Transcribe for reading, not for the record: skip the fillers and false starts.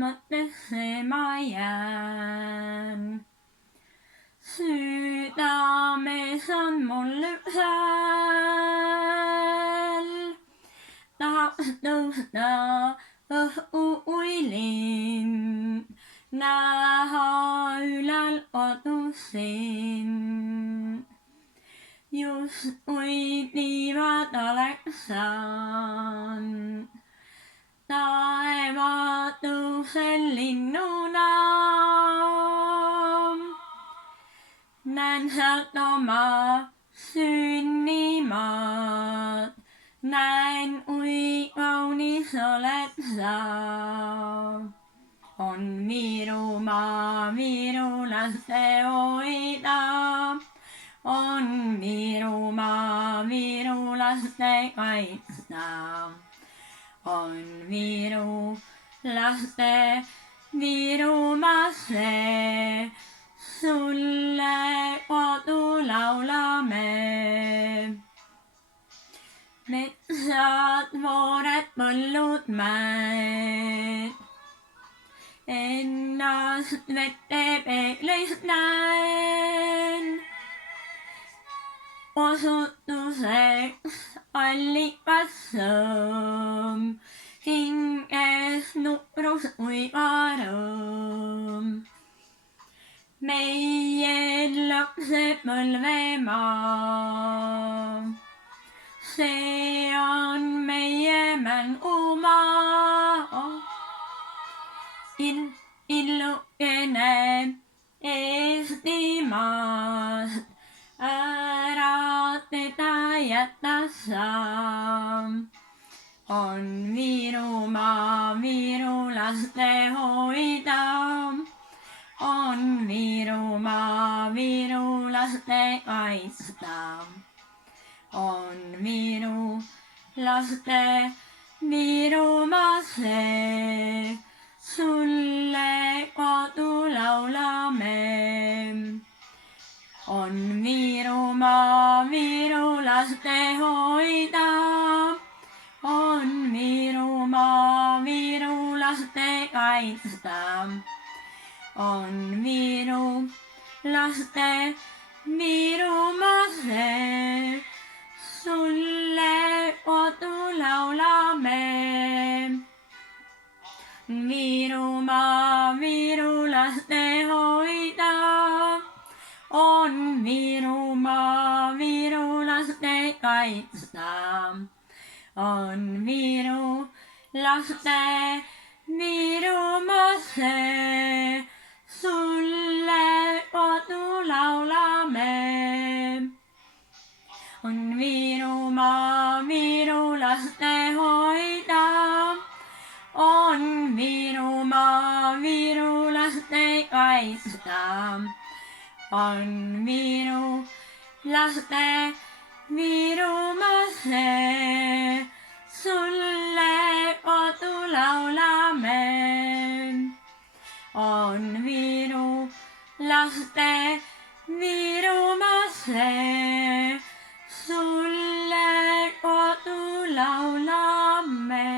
mõtlema jään. Südames on mul hääl, tahab tõusta õhuilin, näha ülal kodusin. Justkui tiivad oleksan, taevatusel linnuna. Näen sealt oma sünnimaad, näen, kui kaunis oled sa. On Virumaa virulaste hoida, on Virumaa virulaste kaitsta. On virulaste Virumaasse, sulle kodu laulame. Metsad, voored, põllud, mäed, ennast vette peeglis näen. Osutuseks allikas sõõm, hinges nukrus uiga rõõm. Meie lapsed põlvemaa, see on meie mängumaa. Illukene Eestimaast, ära teda jäta saa. On Virumaa virulaste hoida, on Virumaa virulaste kaitsta. On virulaste Virumaasse, sulle kodu laulame. On Virumaa virulaste hoida, on Virumaa virulaste kaitsta. On virulaste Virumaasse, sulle kodu laulame. Virumaa virulaste hoida, on Virumaa virulaste kaitsta. On virulaste Virumaasse, sulle kodu laulame. On Virumaa virulaste hoida, on Virumaa virulaste kaitsta. On virulaste Virumaasse, sulle kodu laulame. On virulaste Virumaasse, sulle kodu laulame.